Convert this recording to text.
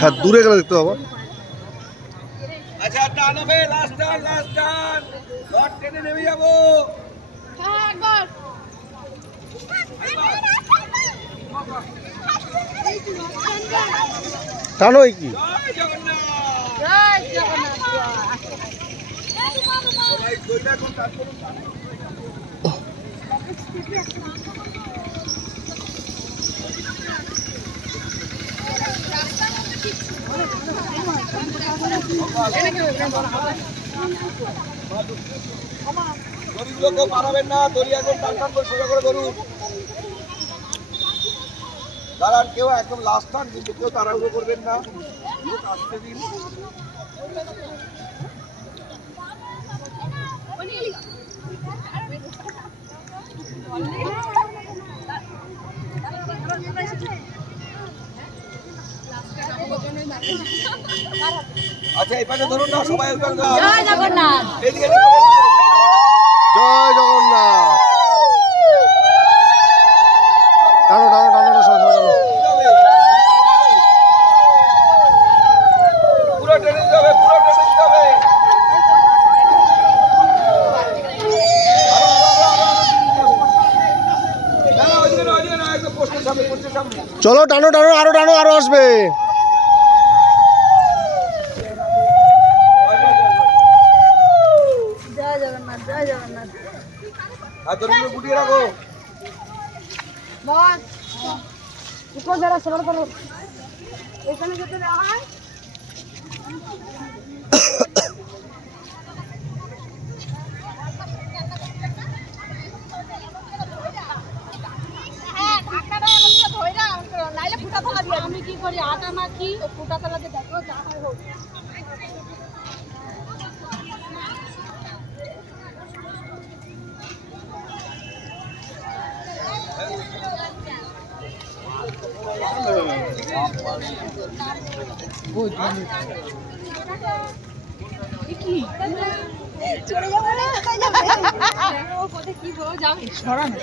হ্যাঁ, দূরে গেলে দেখতে পাবো। আচ্ছা টান হবে, লাস্ট টান লট টেনে নেমে যাবো। টানো কি জয় জগন্নাথ। সবাই ধরে রাখুন, টান করুন, টান করুন। দড়িগুলোকে পারাবেন না, দড়ি একদম টান টান করে সোজা করে ধরুন। দাঁড়ান, কেউ একদম লাস্ট টান, কিন্তু কেউ তাড়াহুড়ো করবেন না, লোক আসতে দিন। আচ্ছা এই পাশে ধরুন না, সবাই জয় জগন্নাথ। এদিকে জয় জগন্নাথ। টানো টানো টানো টানো, সবাই টানো। পুরো টেনে দিতে হবে, পুরো টেনে দিতে হবে। না না, ওইদিকে না, একদম পোস্টের সামনে, পোস্টের সামনে। চলো টানো টানো, আরো টানো, আরো আসবে। জয় জগন্নাথ, জয় জগন্নাথ। আর দড়িগুলো গুটিয়ে রাখো। বস উপর যারা সবার করো এখানে যেতে দেওয়া হয়। আমি কি করি, আটা মাখি, ফুটা তলাতে দেখো যা হয় হোক। কি চলে যাবে না, কোথায় যাবে? ও কোথায় কি বলো, যাও সরানো।